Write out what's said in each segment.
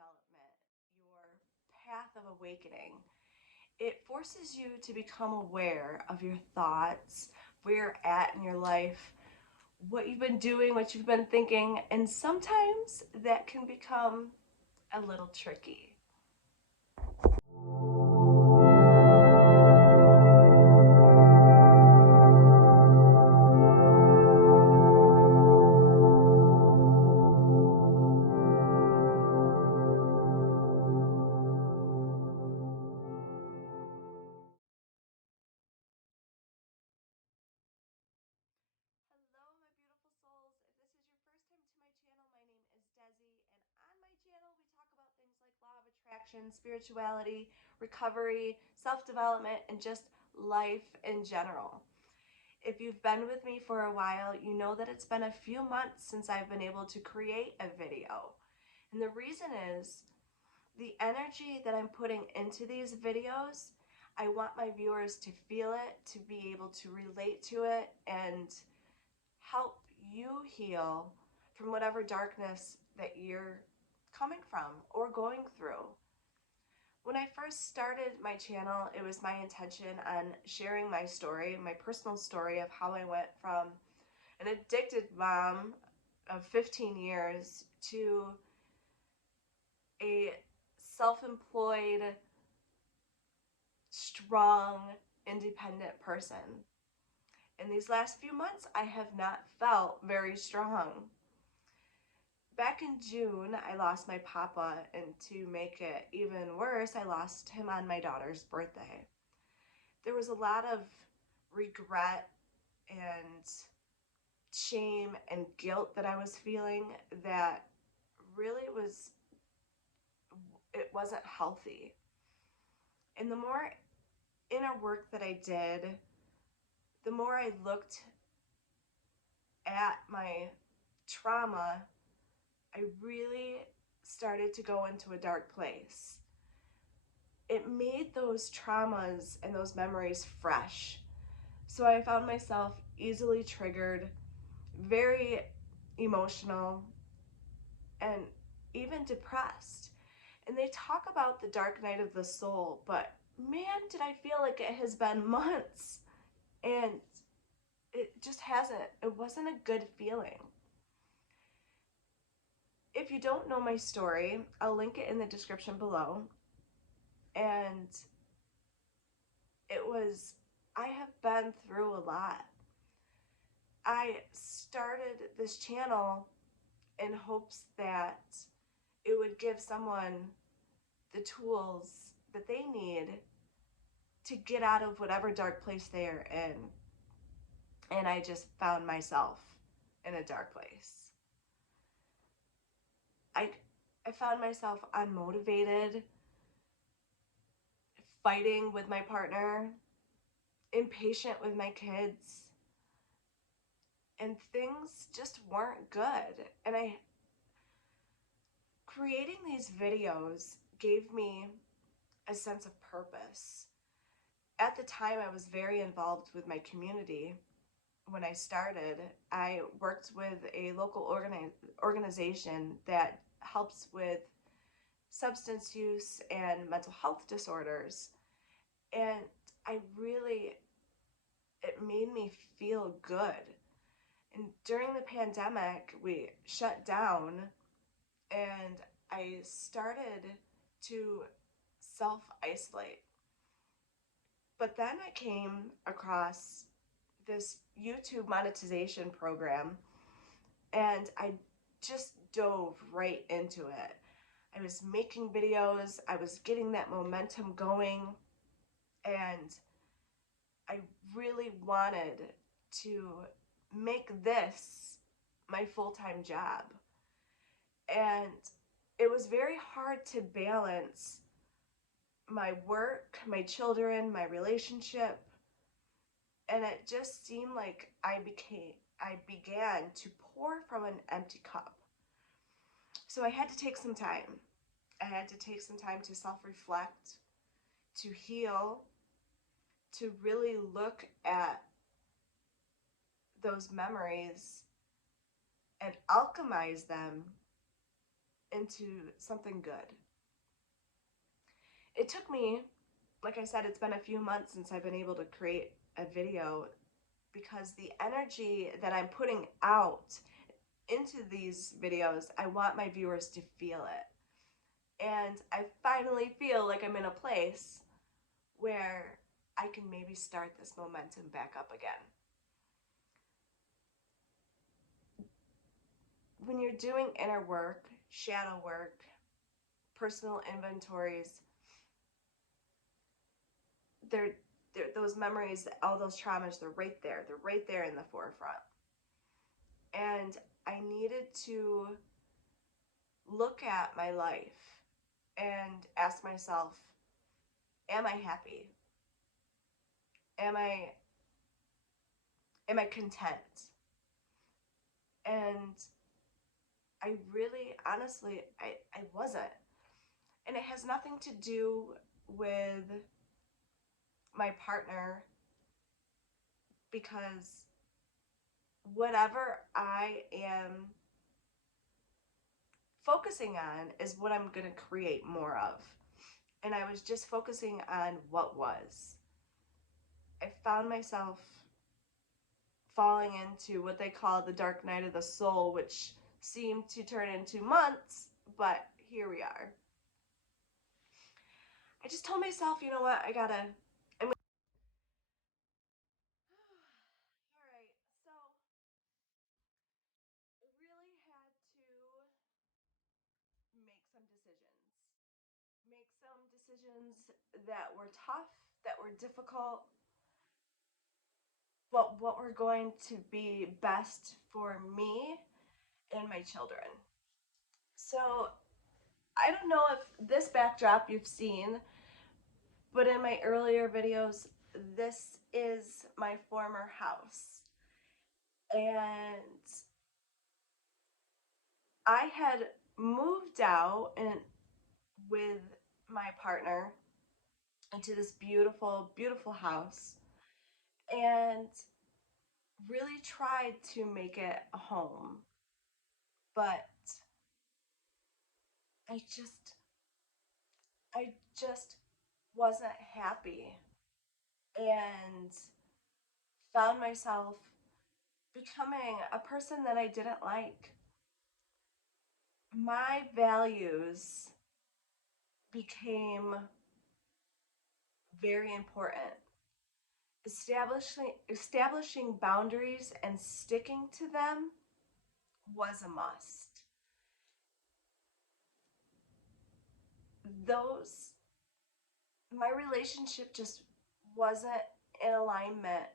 development, your path of awakening, it forces you to become aware of your thoughts, where you're at in your life, what you've been doing, what you've been thinking, and sometimes that can become a little tricky. Hello, my beautiful souls. If this is your first time to my channel, my name is Desi, and on my channel, we talk about things like law of attraction, spirituality, recovery, self development, and just life in general. If you've been with me for a while, you know that it's been a few months since I've been able to create a video. And the reason is the energy that I'm putting into these videos, I want my viewers to feel it, to be able to relate to it, and help you heal from whatever darkness that you're coming from or going through. When I first started my channel, it was my intention on sharing my story, my personal story of how I went from an addicted mom of 15 years to a self-employed, strong, independent person. In these last few months, I have not felt very strong. Back in June, I lost my papa, and to make it even worse, I lost him on my daughter's birthday. There was a lot of regret and shame and guilt that I was feeling that really it wasn't healthy. And the more inner work that I did, the more I looked at my trauma, I really started to go into a dark place. It made those traumas and those memories fresh. So I found myself easily triggered, very emotional, and even depressed. And they talk about the dark night of the soul, but man, did I feel like it has been months. And it just hasn't. It wasn't a good feeling. If you don't know my story, I'll link it in the description below. And I have been through a lot. I started this channel in hopes that it would give someone the tools that they need to get out of whatever dark place they are in. And I just found myself in a dark place. I found myself unmotivated, fighting with my partner, impatient with my kids, and things just weren't good. And creating these videos gave me a sense of purpose. At the time, I was very involved with my community. When I started, I worked with a local organization that helps with substance use and mental health disorders. And it made me feel good. And during the pandemic, we shut down, and I started to self-isolate. But then I came across this YouTube monetization program, and I just dove right into it. I was making videos, I was getting that momentum going, and I really wanted to make this my full-time job. And it was very hard to balance my work, my children, my relationship, and it just seemed like I began to pour from an empty cup. So I had to take some time. I had to take some time to self-reflect, to heal, to really look at those memories and alchemize them into something good. It took me, like I said, it's been a few months since I've been able to create a video because the energy that I'm putting out into these videos, I want my viewers to feel it. And I finally feel like I'm in a place where I can maybe start this momentum back up again. When you're doing inner work, shadow work, personal inventories, those memories, all those traumas, they're right there. They're right there in the forefront. And I needed to look at my life and ask myself, am I happy? Am I content? And I really, honestly, I wasn't. And it has nothing to do with my partner, because whatever I am focusing on is what I'm going to create more of. And I was just focusing on what was. I found myself falling into what they call the dark night of the soul, which seemed to turn into months, but here we are. I just told myself, you know what, I'm all right. So I really had to make some decisions that were tough, that were difficult, but what were going to be best for me and my children. So I don't know if this backdrop you've seen, but in my earlier videos, this is my former house. And I had moved out and with my partner into this beautiful, beautiful house and really tried to make it a home. But I just I just wasn't happy and found myself becoming a person that I didn't like. My values became very important. Establishing boundaries and sticking to them was a must. Those My relationship just wasn't in alignment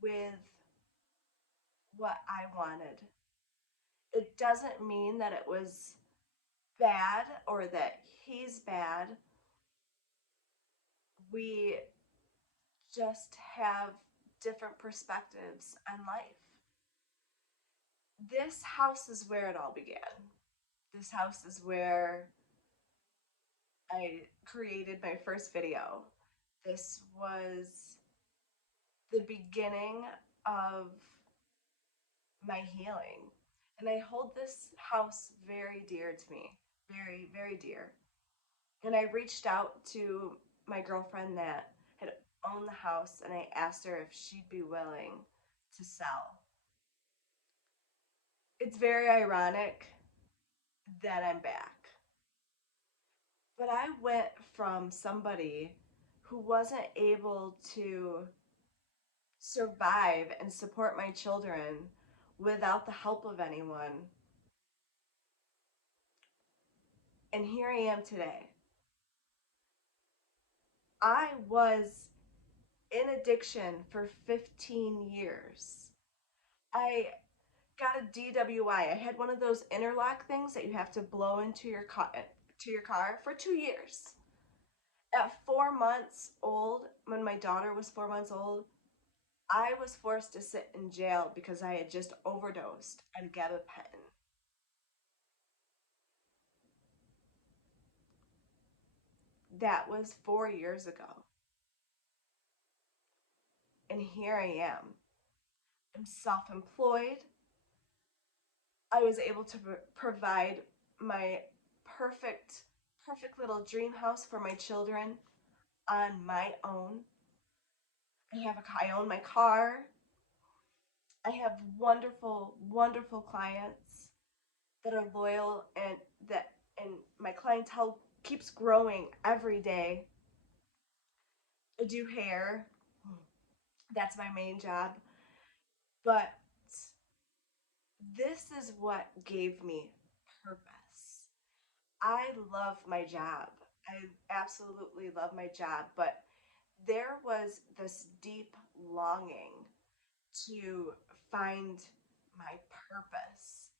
with what I wanted. It doesn't mean that it was bad or that he's bad. We just have different perspectives on life. This house is where it all began. This house is where I created my first video. This was the beginning of my healing. And I hold this house very dear to me, very, very dear. And I reached out to my girlfriend that had owned the house and I asked her if she'd be willing to sell. It's very ironic that I'm back. But I went from somebody who wasn't able to survive and support my children without the help of anyone. And here I am today. I was in addiction for 15 years. I got a DWI. I had one of those interlock things that you have to blow into your car for 2 years. At 4 months old, when my daughter was 4 months old, I was forced to sit in jail because I had just overdosed on gabapentin. That was 4 years ago. And here I am. I'm self-employed. I was able to provide my perfect, perfect little dream house for my children on my own. I own my car. I have wonderful, wonderful clients that are loyal and my clientele keeps growing every day. I do hair. That's my main job. But this is what gave me purpose. I love my job. I absolutely love my job, but there was this deep longing to find my purpose.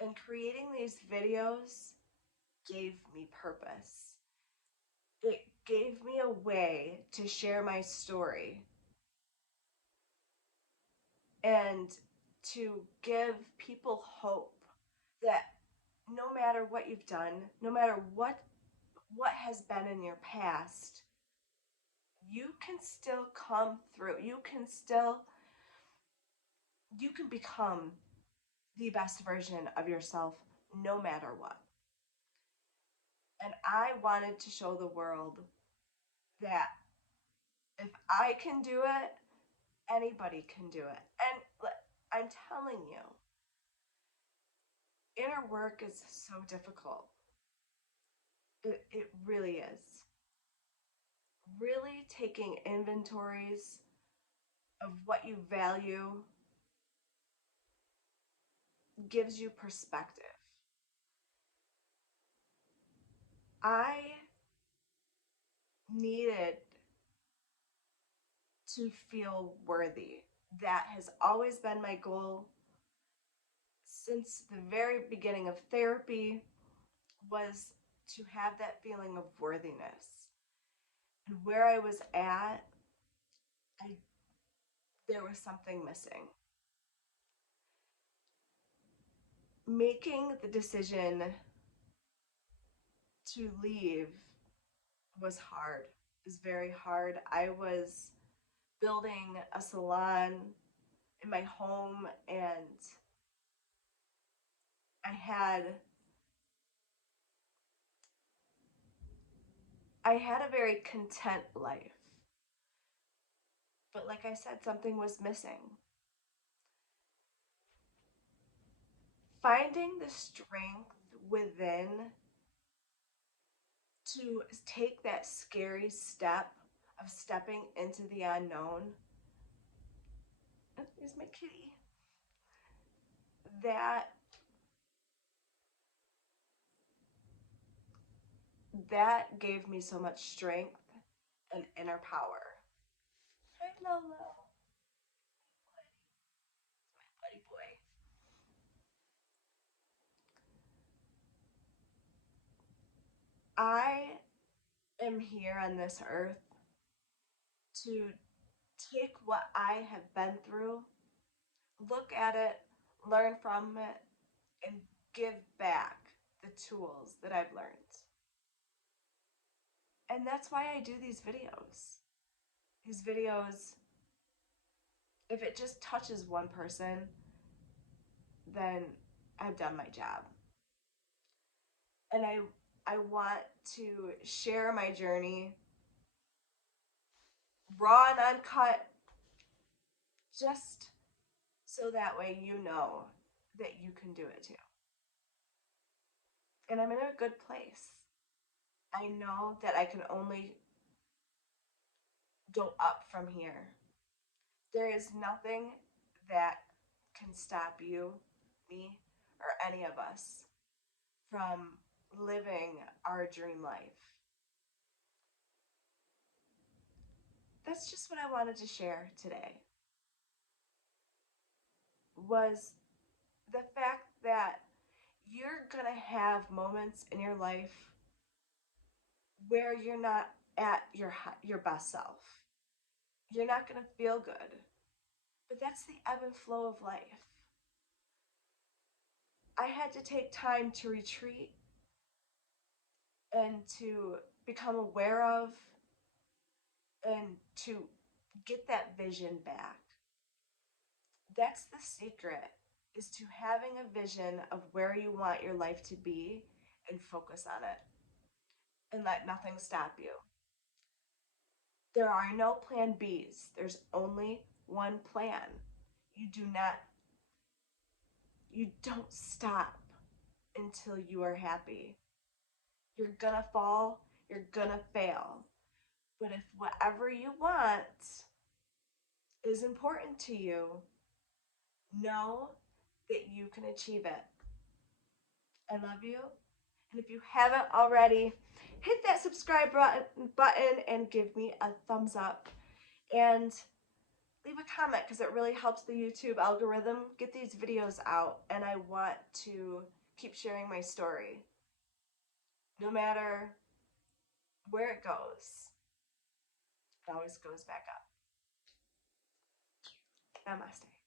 And creating these videos gave me purpose. It gave me a way to share my story and to give people hope that no matter what you've done, no matter what has been in your past, you can still come through. You can become the best version of yourself no matter what. And I wanted to show the world that if I can do it, anybody can do it. And I'm telling you, inner work is so difficult. It really is. Really taking inventories of what you value gives you perspective. I needed to feel worthy. That has always been my goal since the very beginning of therapy, was to have that feeling of worthiness. And where I was at, I there was something missing. Making the decision to leave was hard. It was very hard. I was building a salon in my home and I had I had a very content life. But like I said, something was missing. Finding the strength within to take that scary step of stepping into the unknown. Oh, here's my kitty. That that gave me so much strength and inner power. Hi, Lolo. Buddy boy. I am here on this earth to take what I have been through, look at it, learn from it, and give back the tools that I've learned. And that's why I do these videos. These videos, if it just touches one person, then I've done my job. And I want to share my journey raw and uncut, just so that way you know that you can do it too. And I'm in a good place. I know that I can only go up from here. There is nothing that can stop you, me, or any of us from living our dream life. That's just what I wanted to share today, was the fact that you're going to have moments in your life where you're not at your best self. You're not going to feel good. But that's the ebb and flow of life. I had to take time to retreat and to become aware of and to get that vision back. That's the secret is to having a vision of where you want your life to be and focus on it and let nothing stop you. There are no plan Bs. There's only one plan. You do not, you don't stop until you are happy. You're gonna fall, you're gonna fail. But if whatever you want is important to you, know that you can achieve it. I love you. And if you haven't already, hit that subscribe button and give me a thumbs up. And leave a comment because it really helps the YouTube algorithm get these videos out. And I want to keep sharing my story. No matter where it goes, it always goes back up. Namaste.